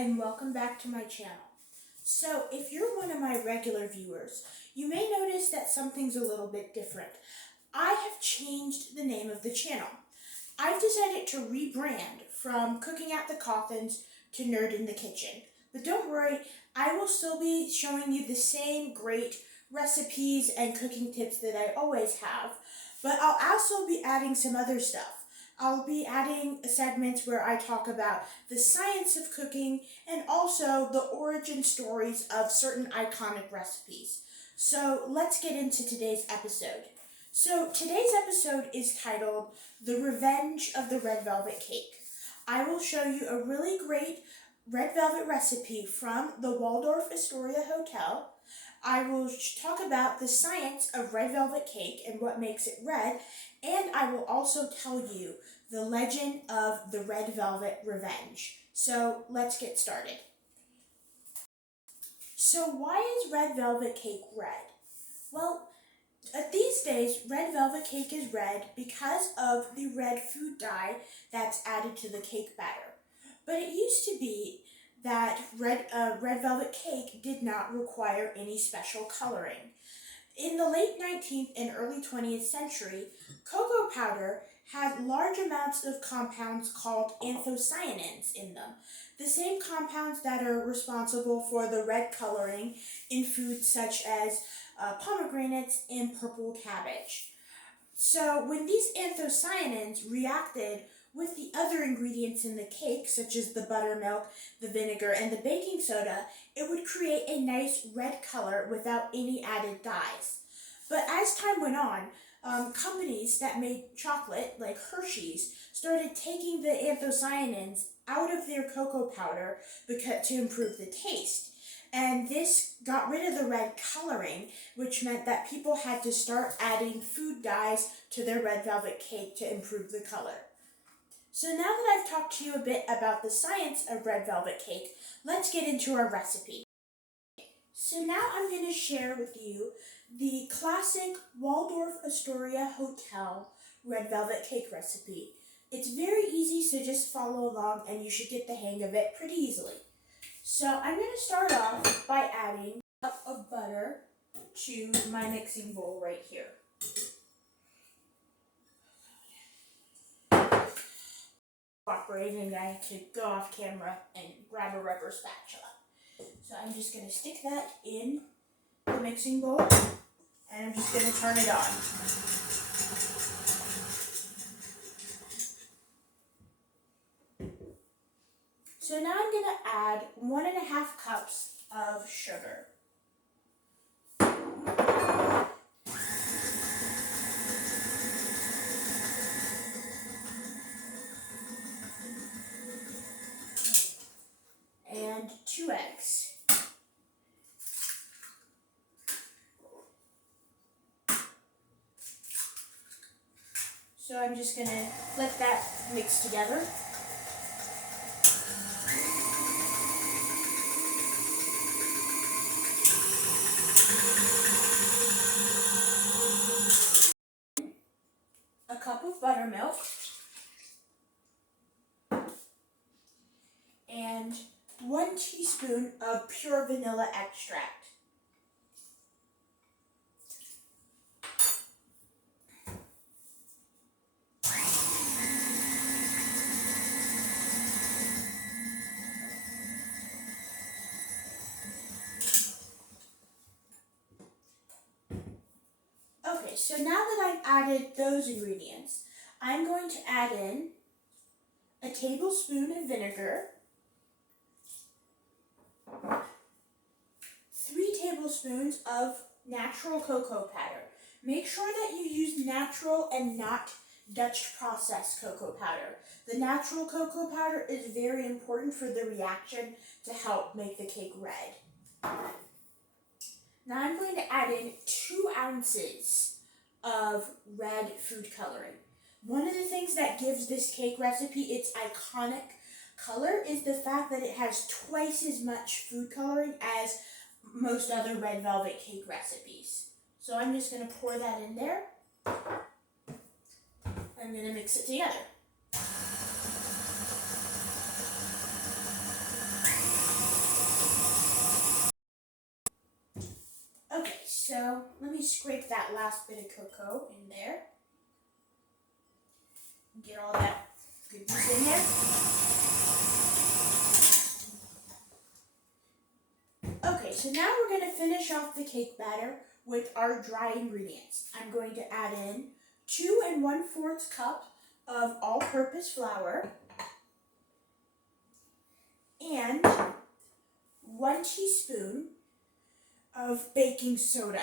and welcome back to my channel. So if you're one of my regular viewers, you may notice that something's a little bit different. I have changed the name of the channel. I've decided to rebrand from Cooking at the Cauthens to Nerd in the Kitchen. But don't worry, I will still be showing you the same great recipes and cooking tips that I always have, but I'll also be adding some other stuff. I'll be adding segments where I talk about the science of cooking and also the origin stories of certain iconic recipes. So let's get into today's episode. So today's episode is titled The Revenge of the Red Velvet Cake. I will show you a really great red velvet recipe from the Waldorf Astoria Hotel. I will talk about the science of red velvet cake and what makes it red, and I will also tell you the legend of the red velvet revenge. So let's get started. So why is red velvet cake red? Well, these days, red velvet cake is red because of the red food dye that's added to the cake batter. But it used to be that red velvet cake did not require any special coloring. In the late 19th and early 20th century, cocoa powder had large amounts of compounds called anthocyanins in them, the same compounds that are responsible for the red coloring in foods such as pomegranates and purple cabbage. So when these anthocyanins reacted with the other ingredients in the cake, such as the buttermilk, the vinegar, and the baking soda, it would create a nice red color without any added dyes. But as time went on, companies that made chocolate, like Hershey's, started taking the anthocyanins out of their cocoa powder to improve the taste. And this got rid of the red coloring, which meant that people had to start adding food dyes to their red velvet cake to improve the color. So now that I've talked to you a bit about the science of red velvet cake, let's get into our recipe. So now I'm going to share with you the classic Waldorf Astoria Hotel red velvet cake recipe. It's very easy, so just follow along and you should get the hang of it pretty easily. So I'm going to start off by adding a cup of butter to my mixing bowl right here. Cooperating, I could go off camera and grab a rubber spatula. So I'm just going to stick that in the mixing bowl and I'm just going to turn it on. So now I'm going to add 1.5 cups of sugar. And 2 eggs. So I'm just going to let that mix together. A cup of buttermilk. And 1 teaspoon of pure vanilla extract. Okay, so now that I've added those ingredients, I'm going to add in a tablespoon of vinegar, 3 tablespoons of natural cocoa powder. Make sure that you use natural and not Dutch processed cocoa powder. The natural cocoa powder is very important for the reaction to help make the cake red. Now I'm going to add in 2 ounces of red food coloring. One of the things that gives this cake recipe its iconic color is the fact that it has twice as much food coloring as most other red velvet cake recipes. So I'm just going to pour that in there. I'm going to mix it together. So let me scrape that last bit of cocoa in there. Get all that goodness in there. Okay, so now we're going to finish off the cake batter with our dry ingredients. I'm going to add in 2 1/4 cup of all-purpose flour and 1 teaspoon of baking soda.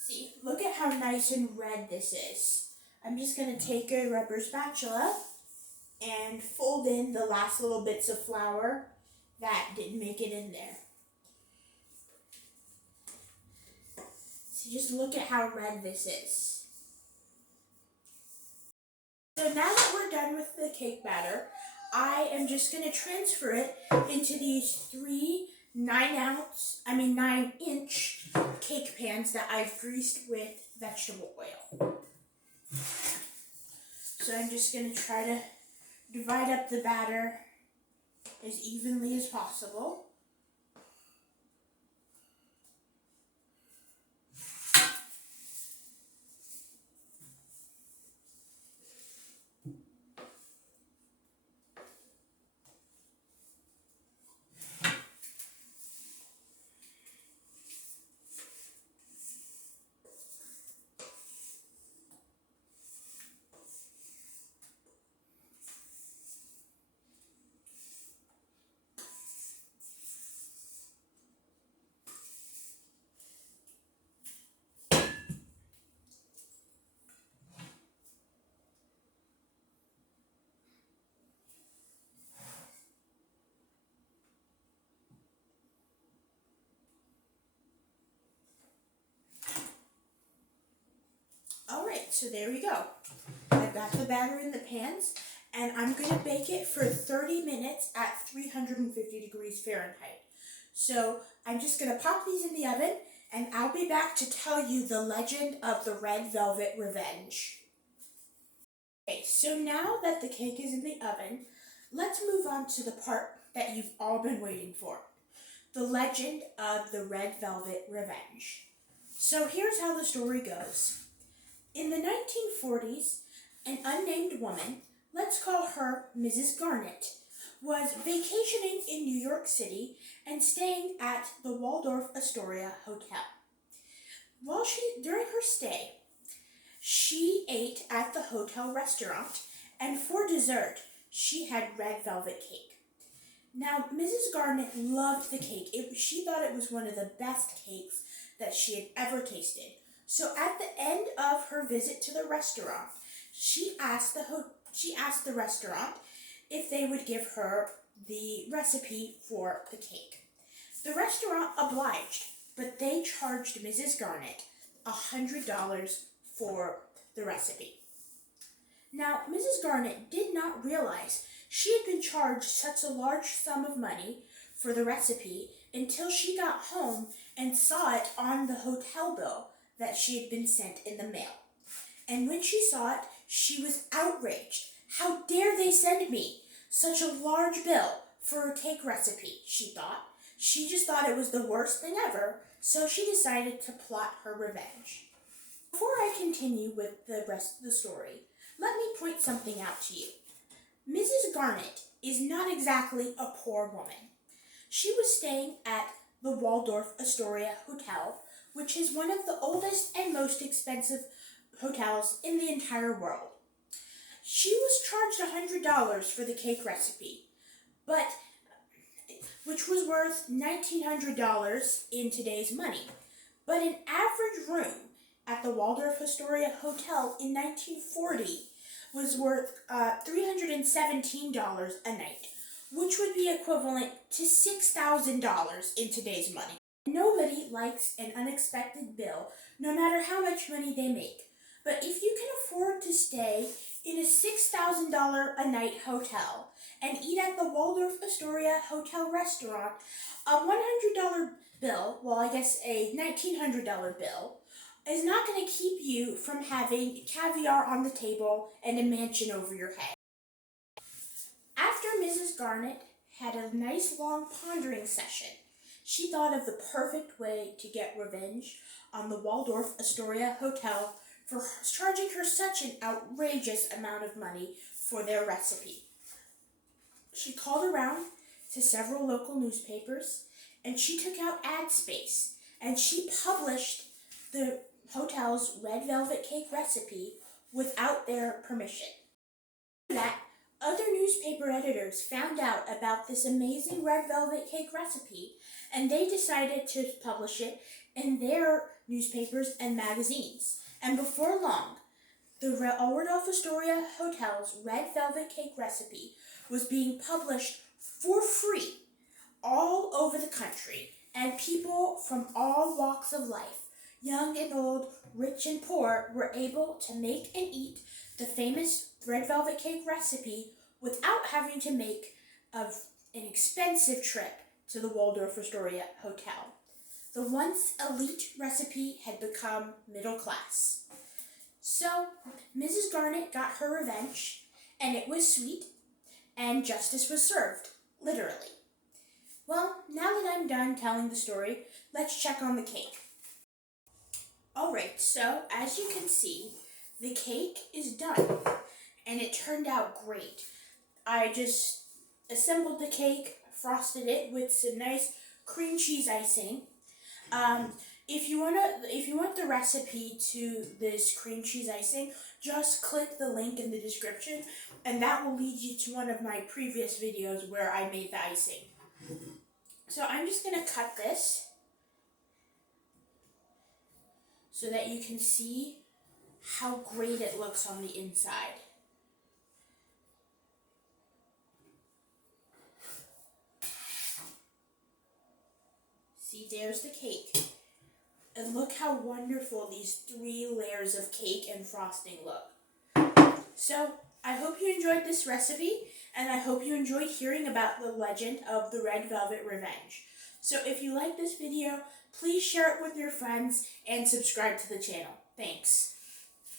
See, look at how nice and red this is. I'm just going to take a rubber spatula and fold in the last little bits of flour that didn't make it in there. So just look at how red this is. So now that we're done with the cake batter, I am just going to transfer it into these 3 9-inch cake pans that I've greased with vegetable oil. So I'm just going to try to divide up the batter as evenly as possible. Alright, so there we go. I've got the batter in the pans, and I'm going to bake it for 30 minutes at 350 degrees Fahrenheit. So I'm just going to pop these in the oven, and I'll be back to tell you the legend of the red velvet revenge. Okay, so now that the cake is in the oven, let's move on to the part that you've all been waiting for. The legend of the red velvet revenge. So here's how the story goes. In the 1940s, an unnamed woman, let's call her Mrs. Garnet, was vacationing in New York City and staying at the Waldorf Astoria Hotel. During her stay, she ate at the hotel restaurant, and for dessert, she had red velvet cake. Now, Mrs. Garnet loved the cake. She thought it was one of the best cakes that she had ever tasted. So at the end of her visit to the restaurant, she asked the restaurant if they would give her the recipe for the cake. The restaurant obliged, but they charged Mrs. Garnet $100 for the recipe. Now, Mrs. Garnet did not realize she had been charged such a large sum of money for the recipe until she got home and saw it on the hotel bill that she had been sent in the mail. And when she saw it, she was outraged. How dare they send me such a large bill for a cake recipe, she thought. She just thought it was the worst thing ever, so she decided to plot her revenge. Before I continue with the rest of the story, let me point something out to you. Mrs. Garnet is not exactly a poor woman. She was staying at the Waldorf Astoria Hotel, which is one of the oldest and most expensive hotels in the entire world. She was charged $100 for the cake recipe, which was worth $1,900 in today's money. But an average room at the Waldorf Astoria Hotel in 1940 was worth $317 a night, which would be equivalent to $6,000 in today's money. Nobody likes an unexpected bill, no matter how much money they make. But if you can afford to stay in a $6,000 a night hotel and eat at the Waldorf Astoria Hotel Restaurant, a $100 bill, well, I guess a $1,900 bill, is not going to keep you from having caviar on the table and a mansion over your head. After Mrs. Garnet had a nice long pondering session, she thought of the perfect way to get revenge on the Waldorf Astoria Hotel for charging her such an outrageous amount of money for their recipe. She called around to several local newspapers, and she took out ad space, and she published the hotel's red velvet cake recipe without their permission. After that, other newspaper editors found out about this amazing red velvet cake recipe, and they decided to publish it in their newspapers and magazines. And before long, the Waldorf Astoria Hotel's red velvet cake recipe was being published for free all over the country, and people from all walks of life, young and old, rich and poor, were able to make and eat the famous red velvet cake recipe without having to make an expensive trip to the Waldorf Astoria Hotel. The once elite recipe had become middle class. So Mrs. Garnet got her revenge, and it was sweet, and justice was served, literally. Well, now that I'm done telling the story, let's check on the cake. Alright, so as you can see, the cake is done, and it turned out great. I just assembled the cake, frosted it with some nice cream cheese icing. If you want the recipe to this cream cheese icing, just click the link in the description, and that will lead you to one of my previous videos where I made the icing. So I'm just gonna cut this so that you can see how great it looks on the inside. See, there's the cake. And look how wonderful these 3 layers of cake and frosting look. So, I hope you enjoyed this recipe, and I hope you enjoyed hearing about the legend of the Red Velvet Revenge. So if you like this video, please share it with your friends and subscribe to the channel. Thanks.